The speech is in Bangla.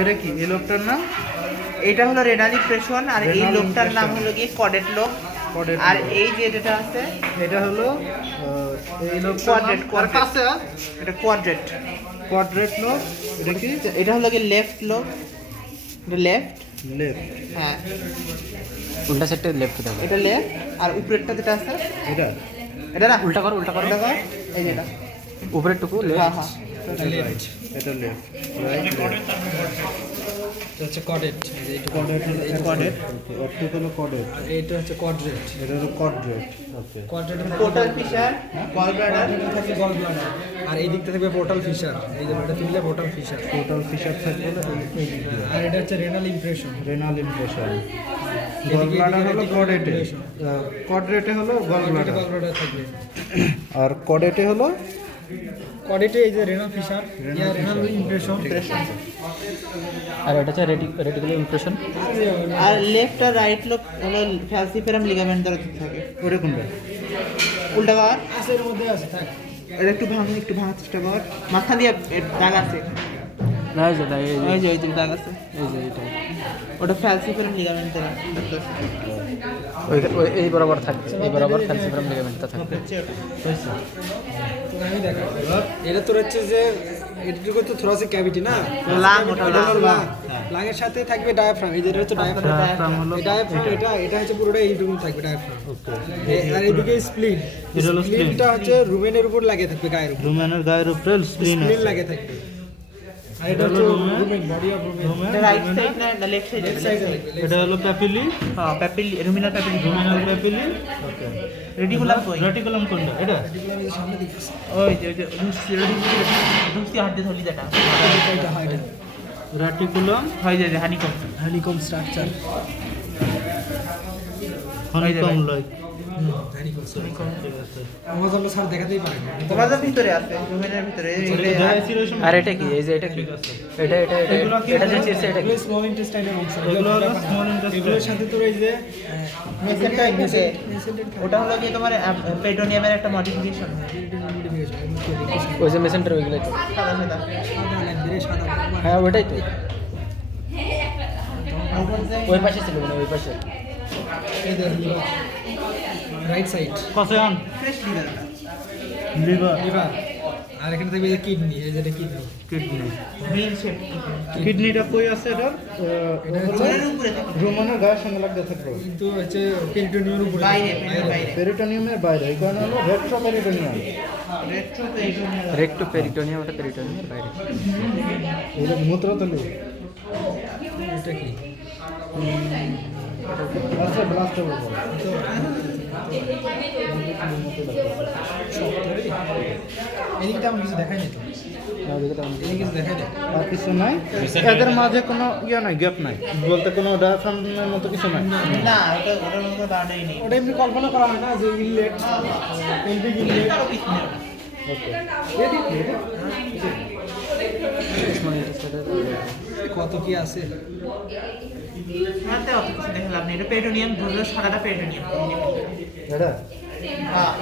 এটা কি এই লোকটার নাম? এটা হলো রেনাল ইমপ্রেশন, আর এই লোকটার নাম হলো কি কডেট লোক। আর এই যেটা আছে এটা হলো এই লোকটার কোয়াড্রেট, কাছে এটা কোয়াড্রেট। কোয়াড্রেট লোক। এটা কি? এটা হলো কি লেফট লোক, এটা লেফট। লেফট। হ্যাঁ, উল্টা সাইডটা লেফট দাও। এটা লেফট। আর উপরেরটা যেটা আছে এটা এটা না, উল্টা করো, উল্টা করো। এটা কর, এই যেটা। উপরের টুকু হ্যাঁ লেফট। হ্যাঁ, এটা লেফট। এটা লেফট, রাইট। এটা হচ্ছে কডেট, এইটা কোয়াড্রেট হলো কোয়াড্রেট। ওকে, অর্থ হলো কোয়াড্রেট। আর এইটা হচ্ছে কোয়াড্রেট। এটা হলো কোয়াড্রেট। ওকে। কোয়াড্রেটের পোর্টাল ফিশার, গল ব্লাডার। থাকবে গল ব্লাডার, আর এই দিকটা থাকবে পোর্টাল ফিশার। এই যে এটা তুললে পোর্টাল ফিশার। টোটাল ফিশার থাকবে না এই দিক দিয়ে। আর এটা হচ্ছে renal impression. Renal impression. Gall bladder হলো কোয়াড্রেটে, কোয়াড্রেটে হলো গল এটা ব্লাডার। গল ব্লাডার থাকবে। আর কোয়াড্রেটে হলো কোয়াড্রেটে এই যে রেনাল ফিশার, রেনাল ইমপ্রেশন। আর এটা হচ্ছে রেটিকুলার ইমপ্রেশন। আর লেফট আর রাইট লোক হলো ফ্যালসিফেরাম লিগামেন্ট দ্বারা থাকে। ওটা কোনটা? উল্টা কর, আছে এর মধ্যে আছে, থাক। এটা একটু ভাঙার চেষ্টা কর। মাথা দিয়ে দাগ আছে, না এই যে দাও, এই ওই যে ওই যে দাগ আছে, এই যে এটা ওটা ফ্যালসিফেরাম লিগামেন্ট দ্বারা থাকতেছে। এই বরাবর থাকবে, এই বরাবর ফ্যালসিফারাম লিগামেন্টটা থাকবে। আমি দেখা এটা তোর হচ্ছে যে এটুকু তো থোরাসিক ক্যাভিটি না, লাং, ওটা এটা হলো লাং। লাং। লাংয়ের সাথে থাকবে ডায়াফ্রাম। এই যে এটা হচ্ছে ডায়াফ্রাম। ডায়াফ্রাম হলো এই ডায়াফ্রাম এটা হচ্ছে পুরোটা এইটুকু থাকবে ডায়াফ্রাম। ওকে। আর এইদিকে স্প্লিন। এটা হলো spleen। স্প্লিনটা হচ্ছে রুমেনের উপর লাগিয়ে থাকবে, গায়ের উপর রুমেনের গায়ের উপরে স্প্লিন স্প্লিন আছে। লাগিয়ে থাকবে। আর এটা হচ্ছে রুমেন, বডি অফ রুমেন। এটা রাইট সাইড না লেফট সাইড? লেফট সাইডে থাকবে। এটা হলো প্যাপিলি, হ্যাঁ, papillae, ruminal papillae. Ruminal papillae. Okay. Reticulum কই? রেটিকুলাম কোনটা? এটা সামনে দিকে ওই যে ঢুকছি হাত দিয়ে ধরলি যেটা এটা হয়, এটা রেটিকুলাম হয় যে honeycomb. Honeycomb structure. Honeycomb like. Honeycomb honeycomb আমাদের আমরা স্যার দেখাতেই পারি না। তোমার ভিতরে আছে, রুমেনের ভিতরে। আর এটা কি? এই যে এটা কি? এটা এটা এটা এটা যে চিরছে এটা কি? এগুলো স্মল ইন্টেস্টাইনের অংশ। এগুলো হলো small intestine। এগুলোর সাথে তোর এই যে মেসেন্টার থাকে, ওটা হলো কি তোমার পেরিটোনিয়ামের একটা মডিফিকেশন। ওই যে মেসেন্টার ওইগুলোই তো। সাদা সাদা। সাদা হ্যাঁ ওইটাই তো। ওপর যে ওই পাশে ছিল মানে ওই পাশে। এই যে রাইট সাইড কসেন ফ্রেশ লিভার, লিভার, লিভার। আর এখানে থাকবে যে কিডনি, এই যে কিডনি। কিডনি। Green shape. কিডনিটা কই আছে এটা? এটা হচ্ছে রুমেনের উপরে থাকে, রোমানের গায়ের সঙ্গে লাগতে থাকবে। কিন্তু হচ্ছে পেরিটোনিয়ামের উপরে। বাইরে, বাইরে। পেরিটোনিয়ামের বাইরে, এই কারণে হলো retroperitoneum. Retro peritoneal. Recto peritoneum, ওটা পেরিটোনিয়ামের বাইরে। এটা মূত্রতলি। এটা কি? আচ্ছা, ব্লাস্ট হবে। এদিকে তেমন কিছু দেখায় না তো। না ওদিকে তো এদিকে কিছু দেখায় না। আর কিছু নাই, এদের মাঝে কোনো ইয়ে নাই, গ্যাপ নাই বলতে, কোনো ডায়াফ্রামের মতো কিছু নাই। না, ওটার মতো দাঁড়াই নেই। ওটা এমনি কল্পনা করা হয় না যে ইনলেট, পেলভিক ইনলেট। এটারও পিছনে। ওকে। কত কি আছে? হাতে অত কিছু দেখে লাভ নেই। এটা পেরিটোনিয়াম, ধরলো সাদাটা পেরিটোনিয়াম। এটা হ্যাঁ,